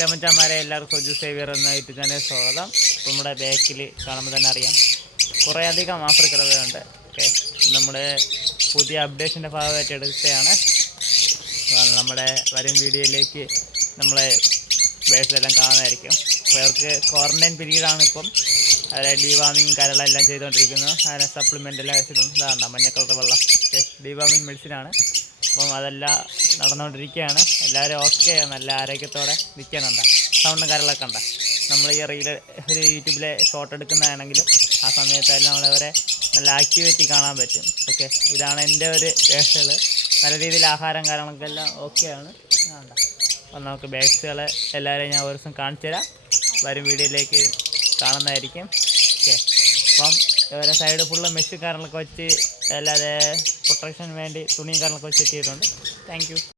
രമച്ചന്മാരെ എല്ലാവർക്കും സോജു സേവിയർ എന്ന YouTube channel സ്വാഗതം. അപ്പോൾ നമ്മുടെ ബാക്കിൽ കാണുമ്പോൾ തന്നെ അറിയാം കുറേ അധികം ആഫ്രിക്കകളുണ്ട്. ഓക്കെ, നമ്മുടെ പുതിയ അപ്ഡേഷൻ്റെ ഭാഗമായിട്ട് എടുത്തതാണ്. നമ്മുടെ വരും വീഡിയോയിലേക്ക് നമ്മളെ ബേഴ്സ് എല്ലാം കാണുന്നതായിരിക്കും. അപ്പോൾ അവർക്ക് ക്വാറന്റൈൻ പീരീഡാണ് ഇപ്പം. അവരെ ഡീവാമിങ് കാര്യങ്ങളെല്ലാം ചെയ്തുകൊണ്ടിരിക്കുന്നു. അതിനെ സപ്ലിമെൻ്റ് എല്ലാം വെച്ചിട്ടുണ്ട്. ഇതാണ് മഞ്ഞക്കളർ വെള്ളം. Okay, deworming മെഡിസിനാണ്. അപ്പം അതെല്ലാം നടന്നുകൊണ്ടിരിക്കുകയാണ്. എല്ലാവരും ഓക്കെ, നല്ല ആരോഗ്യത്തോടെ നിൽക്കുന്നുണ്ട്. സൗണ്ടും കാര്യങ്ങളൊക്കെ ഉണ്ട്. നമ്മൾ ഈ റീല് ഒരു യൂട്യൂബിലെ ഷോട്ട് എടുക്കുന്നതാണെങ്കിലും ആ സമയത്തെല്ലാം നമ്മളവരെ നല്ല ആക്ടിവിറ്റി കാണാൻ പറ്റും. ഓക്കെ, ഇതാണ് എൻ്റെ ഒരു പേഴ്സുകൾ. നല്ല രീതിയിൽ ആഹാരം കാര്യങ്ങളൊക്കെ എല്ലാം ഓക്കെയാണ്. വേണ്ട അപ്പം നമുക്ക് ബാഗ്സുകൾ എല്ലാവരെയും ഞാൻ ഒരു ദിവസം കാണിച്ചു തരാം. വരും വീഡിയോയിലേക്ക് കാണുന്നതായിരിക്കും. ഓക്കെ, അപ്പം ഇവരെ സൈഡ് ഫുള്ള് മെഷ് കാര്യങ്ങളൊക്കെ വെച്ച് എല്ലാവരെ പ്രൊട്ടക്ഷന് വേണ്ടി തുണിയും കാര്യങ്ങളൊക്കെ വെച്ച് ചെയ്തിട്ടുണ്ട്. Thank you.